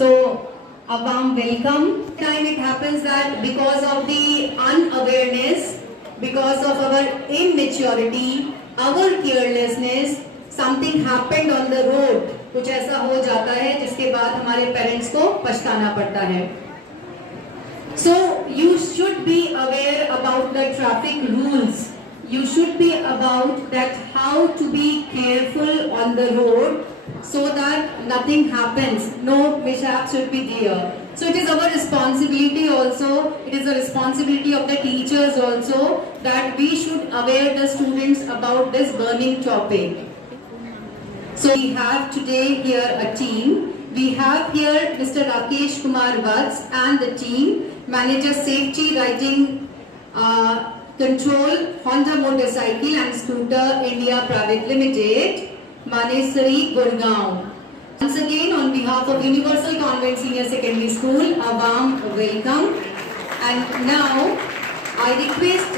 So, a warm welcome. Time it happens that because of the unawareness, because of our immaturity, our carelessness, something happened on the road. कुछ ऐसा हो जाता है जिसके बाद हमारे पेरेंट्स को पछताना पड़ता है. So you should be aware about the traffic rules. You should be about that how to be careful on the road so that nothing happens. No mishap should be there. So it is our responsibility also. It is the responsibility of the teachers also that we should aware the students about this burning topic. So we have today here a team. We have here Mr. Rakesh Kumar Vats and the team. Manager Safety Riding Control Honda Motorcycle and Scooter India Private Limited, Manesari, Gurgaon. Once again, on behalf of Universal Convent Senior Secondary School, a warm welcome. And now, I request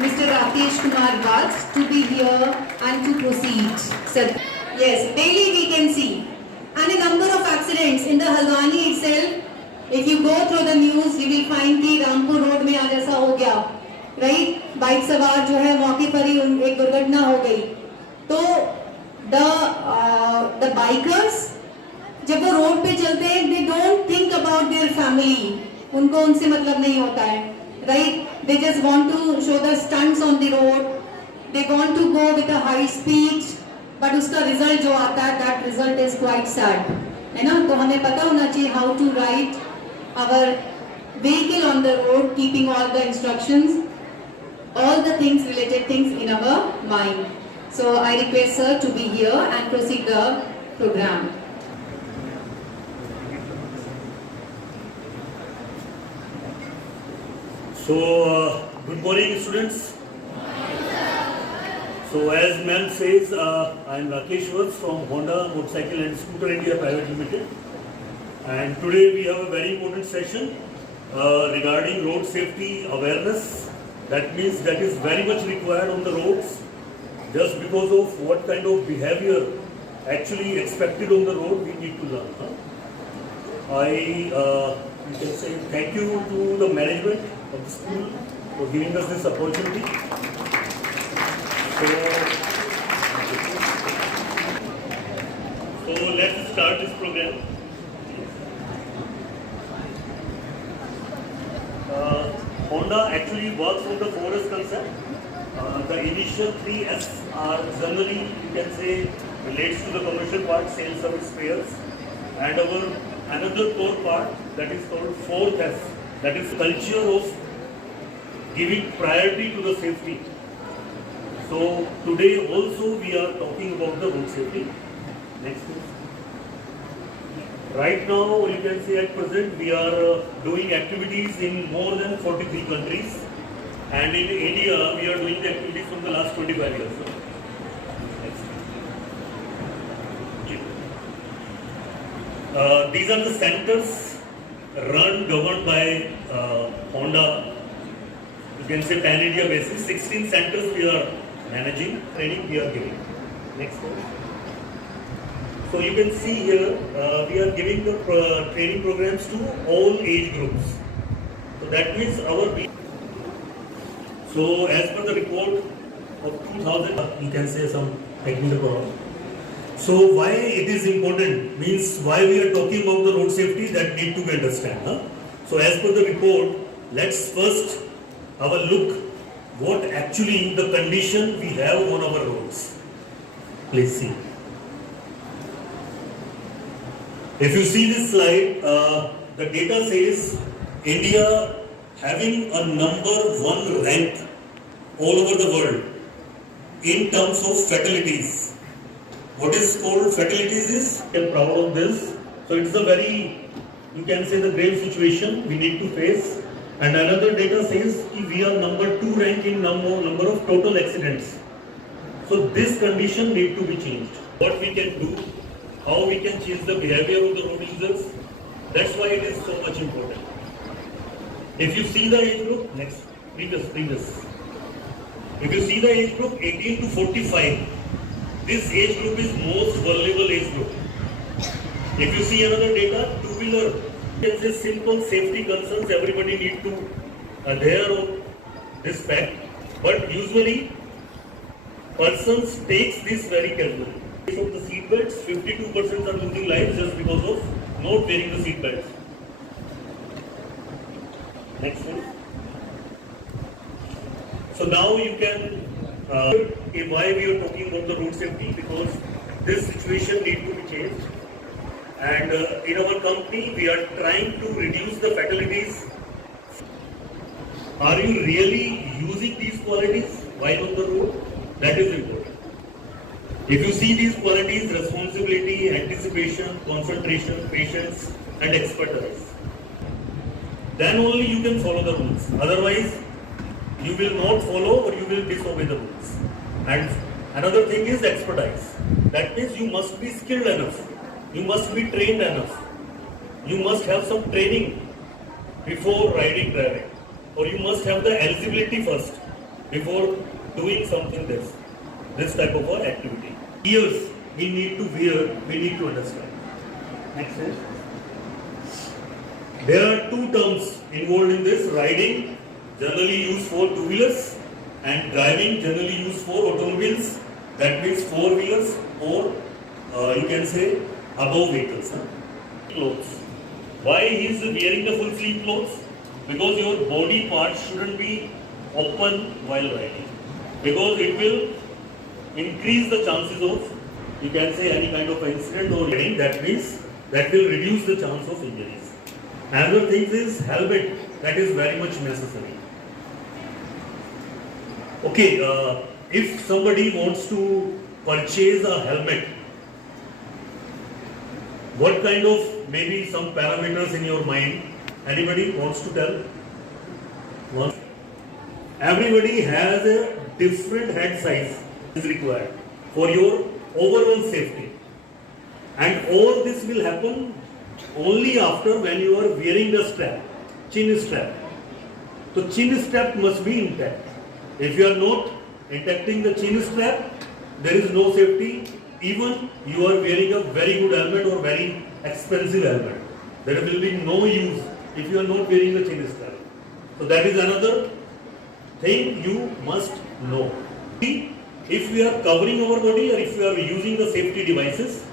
Mr. Rakesh Kumar Vats to be here and to proceed. Sir. Yes, daily we can see. And a number of accidents in the Halwani itself. If you go through the news, you will find कि Rampur road में आज ऐसा हो गया, right? Bike सवार जो है मौके पर ही एक दुर्घटना हो गई. तो the bikers जब वो रोड पे चलते हैं, they don't think about their family. उनको उनसे मतलब नहीं होता है, right? They just want to show the stunts on the road. They want to go with a high speed, but उसका result जो आता है, that result is quite sad, है ना? तो हमें पता होना चाहिए how to ride our vehicle on the road, keeping all the instructions, all the things, related things in our mind. So I request sir to be here and proceed the program. So good morning students. So as ma'am says, I am Rakesh Vats from Honda Motorcycle and Scooter India Private Limited. And today we have a very important session regarding road safety awareness. That means that is very much required on the roads, just because of what kind of behavior actually expected on the road we need to learn. You can say thank you to the management of the school for giving us this opportunity. So let's start this program. Honda actually works on the 4S concept. The initial 3S are generally, you can say, relates to the commercial part, sales, service, spares. And our another core part that is called 4S, that is culture of giving priority to the safety. So today also we are talking about the road safety. Next please. Right now, you can say at present we are doing activities in more than 43 countries, and in India we are doing the activities from the last 25 years. These are the centers governed by Honda. You can say pan India basis. 16 centers we are managing, training we are giving. Next one. So you can see here, we are giving the training programs to all age groups. So that means So as per the report of 2000, you can say some technical problem. So why it is important, means why we are talking about the road safety, that need to be understand. So as per the report, let's first have a look what actually the condition we have on our roads. Please see. If you see this slide, the data says India having a #1 rank all over the world in terms of fatalities. What is called fatalities is, I am proud of this. So it's a very, you can say, the grave situation we need to face. And another data says we are #2 rank in number of total accidents. So this condition need to be changed. What we can do, how we can change the behavior of the road users, that's why it is so much important. If you see the age group, next, previous. If you see the age group 18 to 45, this age group is most vulnerable age group. If you see another data, 2 two-wheeler, it's a simple safety concerns everybody need to adhere on this fact. But usually, persons takes this very casually. Of the seat belts, 52% are losing lives just because of not wearing the seat belts. Next one. So now you can, why we are talking about the road safety, because this situation needs to be changed. And in our company, we are trying to reduce the fatalities. Are you really using these qualities while on the road? That is important. If you see these qualities, responsibility, anticipation, concentration, patience, and expertise, then only you can follow the rules. Otherwise, you will not follow or you will disobey the rules. And another thing is expertise. That means you must be skilled enough. You must be trained enough. You must have some training before riding, driving. Or you must have the eligibility first before doing something this type of activity. Ears we need to wear, we need to understand. Next slide. There are two terms involved in this: riding, generally used for two-wheelers, and driving, generally used for automobiles. That means four-wheelers or you can say above vehicles. Clothes. Why he is wearing the full sleeve clothes? Because your body parts shouldn't be open while riding. Because it will increase the chances of, you can say, any kind of incident or riding. That means that will reduce the chance of injuries. Another thing is helmet. That is very much necessary. Okay, if somebody wants to purchase a helmet, what kind of, maybe some parameters in your mind, anybody wants to tell? One. Everybody has a different head size is required for your overall safety. And all this will happen only after when you are wearing the strap, chin strap. So chin strap must be intact. If you are not intacting the chin strap, there is no safety. Even you are wearing a very good helmet or very expensive helmet, there will be no use if you are not wearing the chin strap. So that is another thing you must know. If we are covering our body or if we are using the safety devices,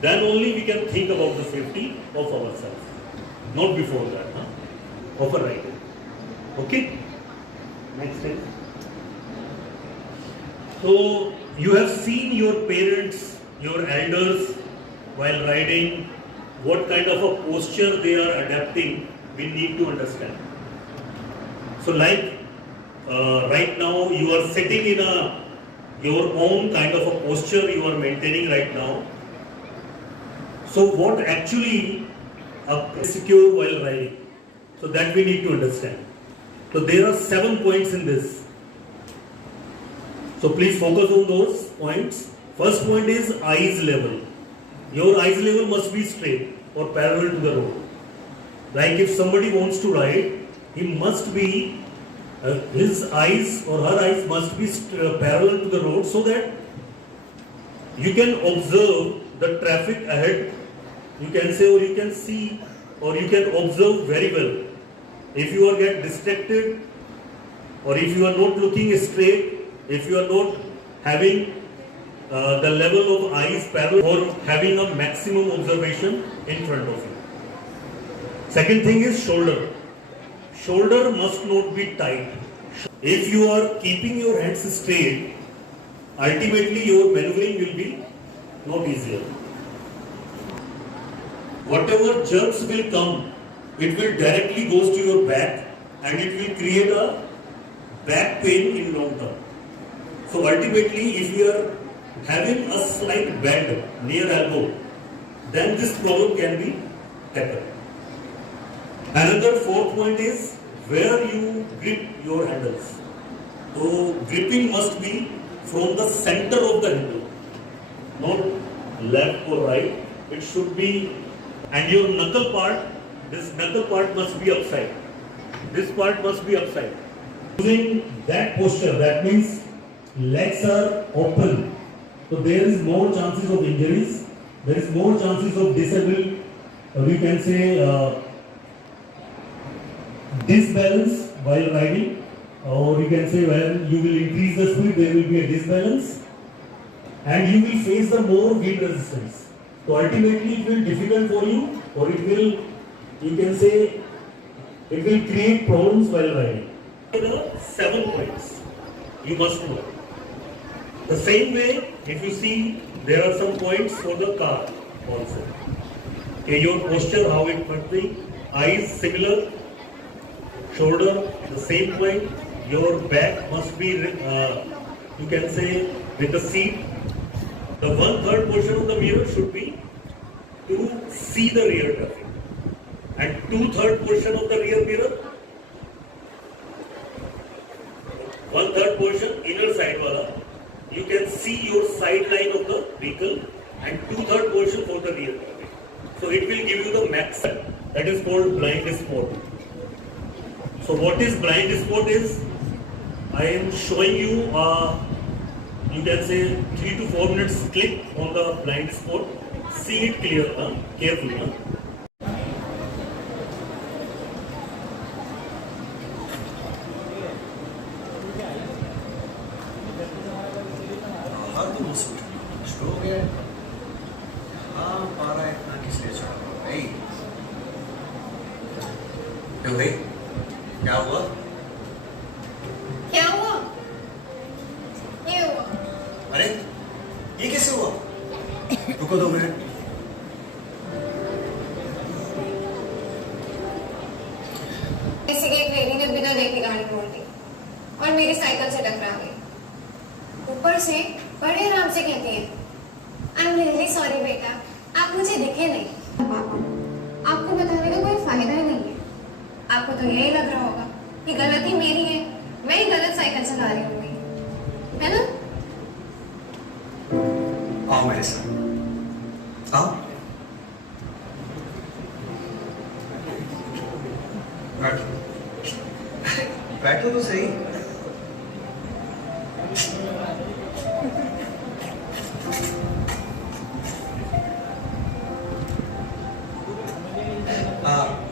then only we can think about the safety of ourselves. Not before that, of a rider. Okay? Next slide. So you have seen your parents, your elders while riding, what kind of a posture they are adapting, we need to understand. So like right now you are sitting in your own kind of a posture you are maintaining right now. So what actually secure while riding? So that we need to understand. So there are 7 points in this. So please focus on those points. First point is eyes level. Your eyes level must be straight or parallel to the road. Like if somebody wants to ride, he must be, his eyes or her eyes must be parallel to the road so that you can observe the traffic ahead. You can say or you can see or you can observe very well. If you are get distracted or if you are not looking straight, if you are not having the level of eyes parallel or having a maximum observation in front of you. Second thing is shoulder. Shoulder must not be tight. If you are keeping your hands straight, ultimately your maneuvering will be not easier. Whatever jerks will come, it will directly goes to your back and it will create a back pain in long term. So ultimately, if you are having a slight bend near elbow, then this problem can be tackled. Another fourth point is where you grip your handles. So gripping must be from the center of the handle, not left or right. It should be, and your knuckle part, this knuckle part must be upside. This part must be upside. Using that posture, that means legs are open. So there is more chances of injuries, there is more chances of disability or you can say disbalance while riding, or you can say when you will increase the speed there will be a disbalance and you will face the more wind resistance. So ultimately it will difficult for you, or it will, you can say, it will create problems while riding. There are 7 points you must know. The same way, if you see, there are some points for the car also. Okay, your posture, how it must be, eyes similar, shoulder the same point, your back must be, you can say, with the seat. The 1/3 portion of the mirror should be to see the rear traffic, and 2/3 portion of the rear mirror, 1/3 portion inner side wala, you can see your side line of the vehicle, and 2/3 portion for the rear traffic. So it will give you the max. That is called blind spot. So what is blind spot is, I am showing you, you can say 3 to 4 minutes click on the blind spot. See it clear, carefully. शुरू हो गया है। हाँ, पारा इतना किस लिए चढ़ा भाई? क्यों भाई? क्या हुआ? क्या हुआ? ये हुआ। अरे ये कैसे हुआ? रुको 2 मिनट। किसी की एक लेडी ने बिना देखे गाड़ी मोड़ दी और मेरी साइकिल से टकरा गई। ऊपर से बड़े आराम से कहती है, आई एम रियली सॉरी बेटा, आप मुझे दिखे नहीं। पापा, आपको बताने का कोई फायदा ही नहीं है। आपको तो यही लग रहा होगा कि गलती मेरी है, मैं ही गलत साइकिल चला रही होंगी, है ना? आओ मेरे साथ, आओ। बैठो, बैठो तो सही।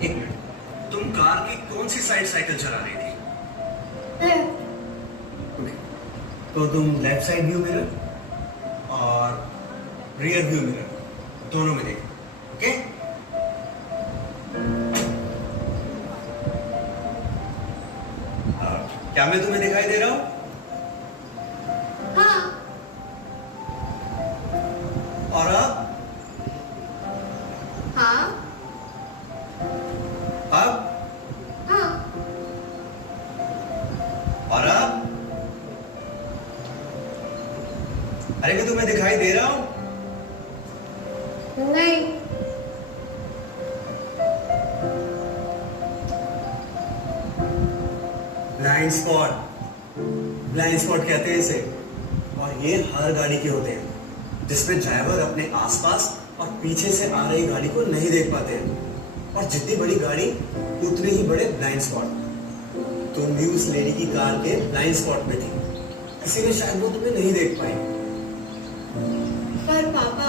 एक मिनट, तुम कार की कौन सी साइकिल चला रही थी? ओके, तो तुम लेफ्ट साइड व्यू मिरर और रियर व्यू मिरर दोनों में देखो, ओके? क्या मैं तुम्हें दिखाई दे रहा हूं? हाँ। और अब? हाँ। अब? हाँ। और अब? अरे मैं तुम्हें दिखाई दे रहा हूं? नहीं। ब्लाइंड स्पॉट, ब्लाइंड स्पॉट कहते हैं इसे, और ये हर गाड़ी के होते हैं जिसमें ड्राइवर अपने आसपास और पीछे से आ रही गाड़ी को नहीं देख पाते हैं, और जितनी बड़ी गाड़ी उतने ही बड़े ब्लाइंड स्पॉट। तुम भी उस लेडी की कार के ब्लाइंड स्पॉट में थी, इसीलिए शायद वो तुम्हें नहीं देख पाई। पर पापा,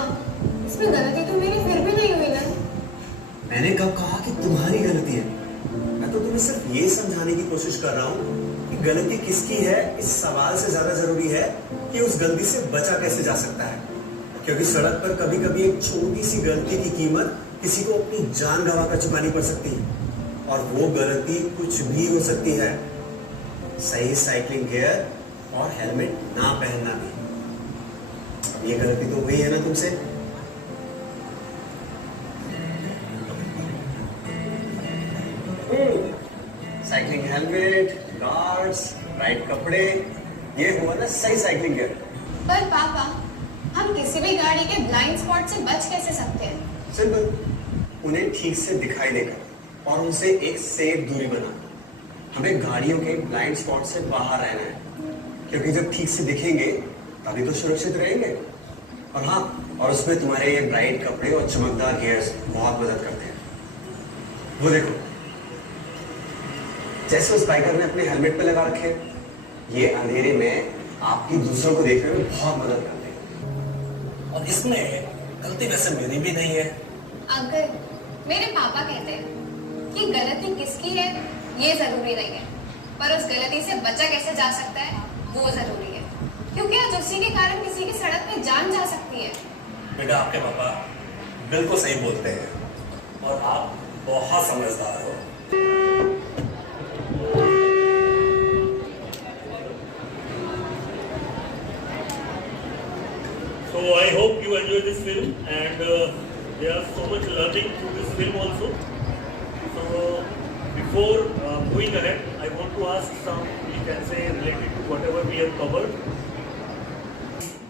इसमें गलती तो मेरी फिर भी नहीं हुई ना। मैंने कब कहा कि तुम्हारी गलती है? मैं तो तुम्हें सिर्फ ये समझाने की कोशिश कर रहा हूँ कि गलती किसकी है, इस सवाल से ज्यादा जरूरी है कि उस गलती से बचा कैसे जा सकता है। क्योंकि सड़क पर कभी कभी एक छोटी सी गलती की कीमत किसी को अपनी जान गंवा कर चुकानी पड़ सकती है, और वो गलती कुछ भी हो सकती है। सही साइकिलिंग गियर और हेलमेट ना पहनना भी। अब ये गलती तो हुई है ना तुमसे? साइकिलिंग हेलमेट, गार्ड्स, राइट कपड़े, ये हुआ ना सही साइकिलिंग गियर। पर पापा, हम किसी भी गाड़ी के ब्लाइंड स्पॉट से बच कैसे सकते हैं? सिंपल, उन्हें ठीक से दिखाई देकर और उनसे एक सेफ दूरी बना। हमें गाड़ियों के ब्लाइंड स्पॉट से बाहर रहना है, क्योंकि जब ठीक से दिखेंगे तभी तो सुरक्षित रहेंगे। और हाँ, और उसमें तुम्हारे ये ब्राइट कपड़े और चमकदार गियर्स बहुत मदद करते हैं। वो देखो, जैसे उस बाइकर ने अपने हेलमेट पे लगा रखे, ये अंधेरे में आपकी दूसरों को देखने में बहुत मदद करते हैं। और इसमें गलती वैसे मेरी भी नहीं है। अगर मेरे पापा कहते हैं कि गलती किसकी है ये जरूरी नहीं है, पर उस गलती से बचा कैसे जा सकता है वो जरूरी है, क्योंकि आज उसी के कारण किसी की सड़क पे जान जा सकती है। बेटा आपके पापा बिल्कुल सही बोलते हैं और आप बहुत समझदार हो। So I hope you enjoy this film, and there are so much learning through this film also. So before going ahead, I want to ask some, we can say, related to whatever we have covered,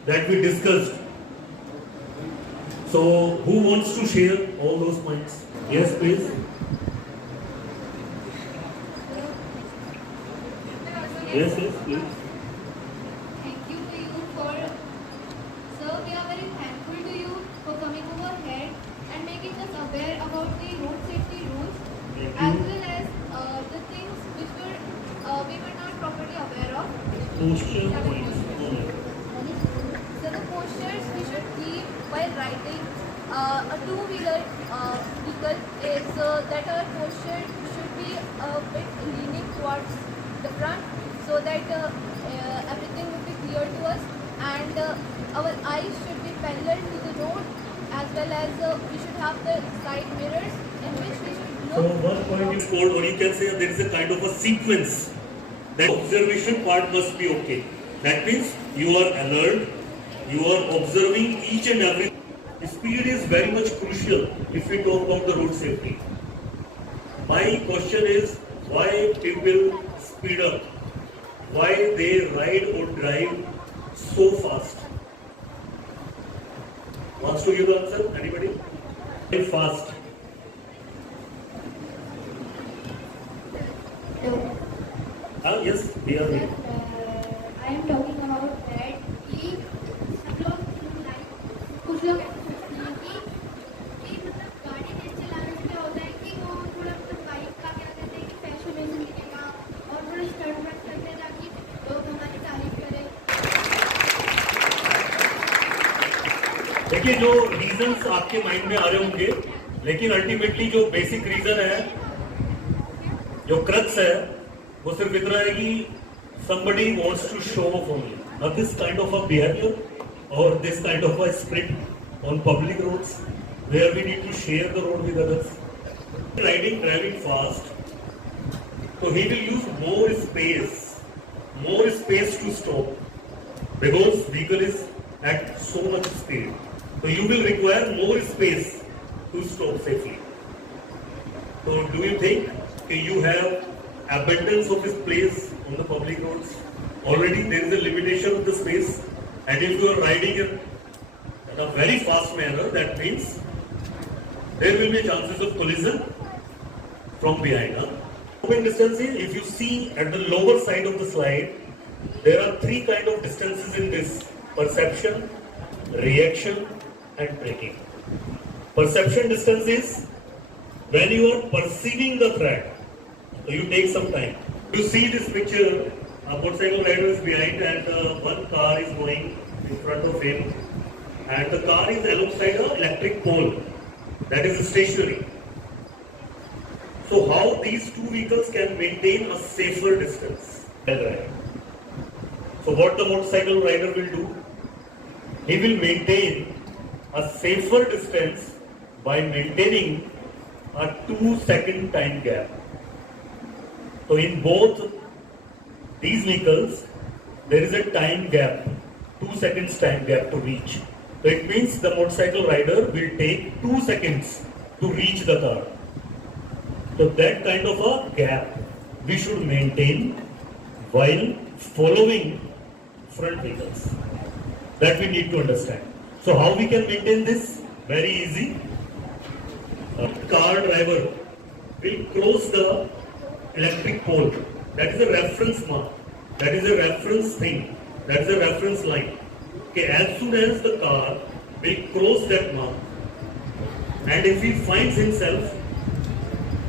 that we discussed. So who wants to share all those points? Yes, please. Yes, please. Thank you to you for, sir, we are very thankful to you for coming over here and making us aware about the road safety rules as well as the things which we were not properly aware of. Posture points. So the postures we should keep while riding a two-wheeler vehicle is that our posture should be a bit leaning towards the front so that everything will be clear to us, and our eyes should be parallel to the road as well as we should have the side mirrors in which we should So look. one point is called, or you can say there is a kind of a sequence. That observation part must be okay. That means you are alert, you are observing each and every. Speed is very much crucial if we talk about the road safety. My question is why people speed up, why they ride or drive so fast. Wants to give the answer? Anybody? Very fast. Yes, we are here. I am talking about that कि सब लोग कुछ लोग ऐसे सोचते हैं कि मतलब गाड़ी तेज चलाने से क्या होता है कि वो थोड़ा मतलब बाइक का क्या कहते हैं कि फैशन दिखेगा और थोड़ा स्टंट वर्क करते हैं ताकि लोग हमारी तारीफ करें। देखिए जो रीजंस आपके माइंड में आ रहे होंगे, लेकिन अल्टीमेटली जो बेसिक रीजन है, जो क्रक्स है, वो सिर्फ इतना है कि somebody wants to show off only. Now this kind of a behavior or this kind of a sprint on public roads where we need to share the road with others. Driving fast, so he will use more space to stop because vehicle is at so much speed. So you will require more space to stop safely. So do you think that you have abundance of space on the public roads? Already there is a limitation of the space, and if you are riding in a very fast manner, that means there will be chances of collision from behind. Open distances, if you see at the lower side of the slide, there are three kind of distances in this: perception, reaction, and braking. Perception distance is when you are perceiving the threat. So you take some time. You see this picture, a motorcycle rider is behind and one car is going in front of him, and the car is alongside an electric pole that is stationary. So how these two vehicles can maintain a safer distance? So what the motorcycle rider will do? He will maintain a safer distance by maintaining a 2-second time gap. So in both these vehicles, there is a time gap, 2 seconds time gap to reach. So it means the motorcycle rider will take 2 seconds to reach the car. So that kind of a gap we should maintain while following front vehicles. That we need to understand. So how we can maintain this? Very easy. A car driver will cross the electric pole. That is a reference mark. That is a reference thing. That is a reference line. Okay, as soon as the car will cross that mark, and if he finds himself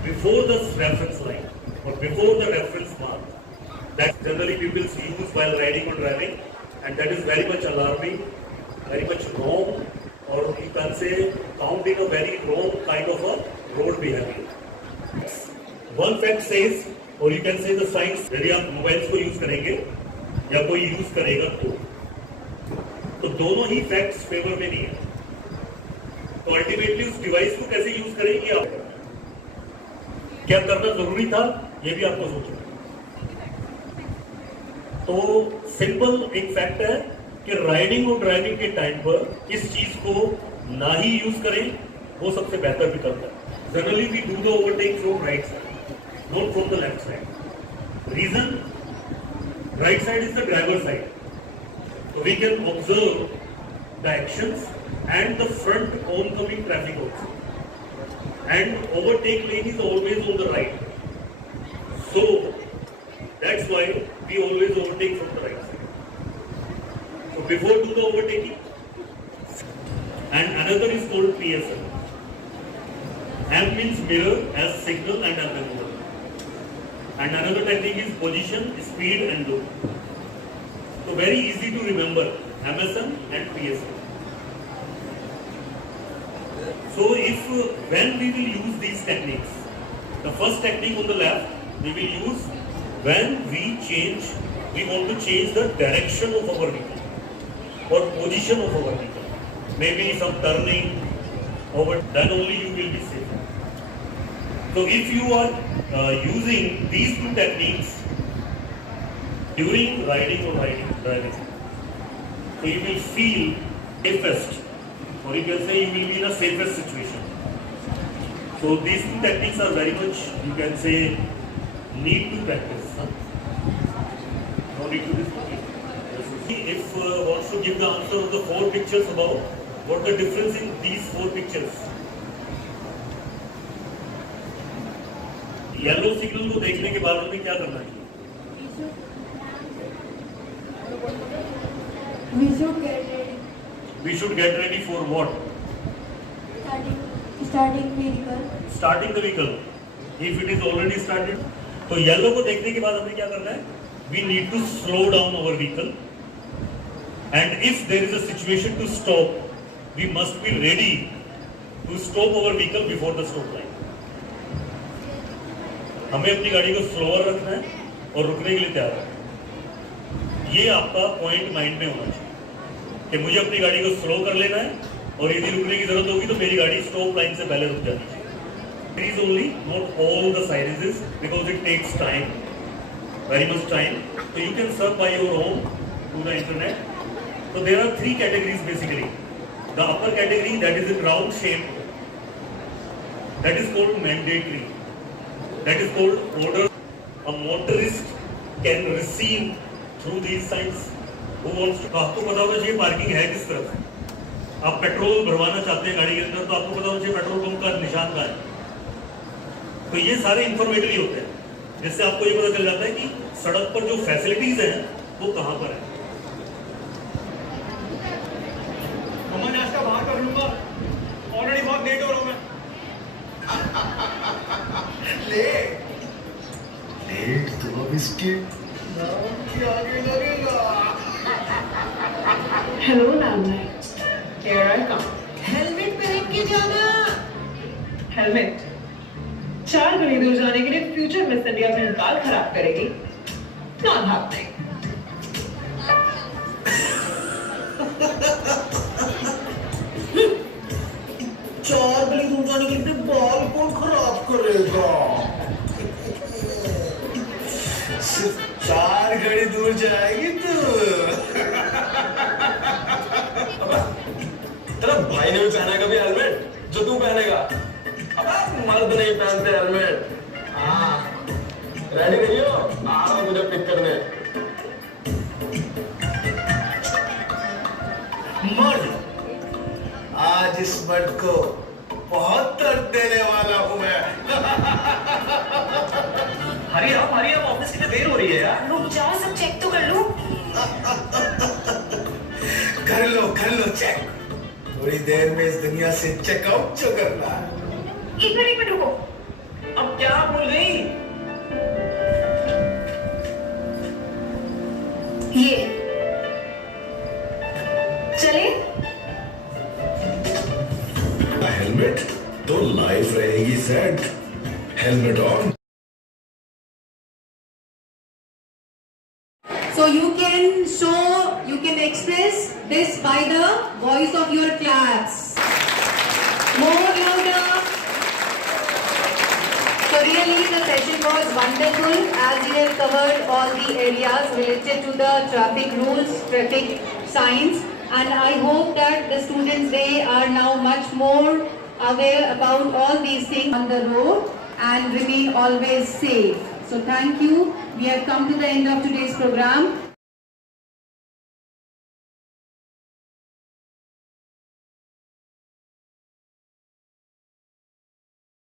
before the reference line or before the reference mark, that generally people use while riding or driving, and that is very much alarming, very much wrong, or you can say count in a very wrong kind of a road behavior. One fact says, or you can say the science, यदि आप mobiles को use करेंगे या कोई use करेगा तो दोनों ही facts favour में नहीं है. तो अल्टीमेटली उस डिवाइस को कैसे यूज करेंगे आप, क्या करना जरूरी था, ये भी आपको सोचना. तो सिंपल एक फैक्ट है कि राइडिंग और ड्राइविंग के टाइम पर इस चीज को ना ही यूज करें, वो सबसे बेहतर विकल्प है. Generally we do the overtake from right side, not from the left side. Reason, right side is the driver side, so we can observe the actions and the front oncoming traffic also. And overtake lane is always on the right. So that's why we always overtake from the right side. So before do the overtaking. And another is called PSL. M means mirror as signal and another. And another technique is position, speed and look. So very easy to remember, MSM and PSM. So when we will use these techniques, the first technique on the left we will use when we want to change the direction of our vehicle or position of our vehicle. Maybe some turning over, then only you will be safe. So if you are using these two techniques during riding or driving, so you will feel safest, or you can say you will be in a safest situation. So these two techniques are very much, you can say, need to practice. No need to discuss. If wants to give the answer of the 4 pictures above, what the difference in these 4 pictures? Yellow signal को देखने के बाद हमें क्या करना चाहिए? We should get ready for what? Starting the vehicle. If it is already started, तो yellow को देखने के बाद हमें क्या करना है? We need to slow down our vehicle. And if there is a situation to stop, we must be ready to stop our vehicle before the stop line. हमें अपनी गाड़ी को स्लोअर रखना है और रुकने के लिए तैयार है. ये आपका पॉइंट माइंड में होना चाहिए कि मुझे अपनी गाड़ी को स्लो कर लेना है और यदि रुकने की जरूरत होगी तो मेरी गाड़ी स्टॉप लाइन से पहले रुक जानी चाहिए. It is only not all the sizes because it takes time, very much time. So you can search by your own through the internet. So there are 3 categories basically. The upper category, that is in round shape, that is called mandatory. That is called order. A motorist can receive through these signs. Who wants to? आपको पता होना चाहिए parking है किस तरफ. आप petrol भरवाना चाहते हैं गाड़ी के अंदर तो आपको पता होना चाहिए पेट्रोल पंप का निशान कहाँ है. तो ये सारे इंफॉर्मेटरी होते हैं जिससे आपको ये पता चल जाता है कि सड़क पर जो फैसिलिटीज हैं वो कहाँ पर है. मम्मा नाश्ता बाहर कर लूंगा, ऑलरेडी बहुत लेट हो रहा हूँ मैं. लेट तो अब इसके आगे लगेगा. Hello landline, here I come. Helmet पहन के जाना. हेलमेट 4 घड़ी दूर जाने के लिए फ्यूचर मिस इंडिया में गाल खराब करेगी. Not happening. चार गली दूर जाने के लिए बाल कौन खराब करेगा? सिर्फ 4 घड़ी दूर जाएगी तू. तेरा भाई ने भी पहना कभी हेलमेट जो तू पहनेगा? अब मर्द नहीं पहनते हेलमेट. हाँ, रेडी नहीं हो? आ रहा हूँ मुझे पिक करने. मर्द, आज इस मर्द को बहुत दर्द देने वाला हूँ मैं. हरी आप ऑफिस के लिए देर हो रही है यार. रुक जाओ, सब चेक तो कर लो. कर लो चेक. थोड़ी देर में इस दुनिया से चेकआउट जो करना है. एक मिनट रुको. अब क्या भूल गई? ये चले. हेलमेट तो लाइफ रहेगी set. Helmet on. So you can express this by the voice of your claps. More louder. So really the session was wonderful as we have covered all the areas related to the traffic rules, traffic signs, and I hope that the students, they are now much more aware about all these things on the road and remain always safe. So thank you. We have come to the end of today's program.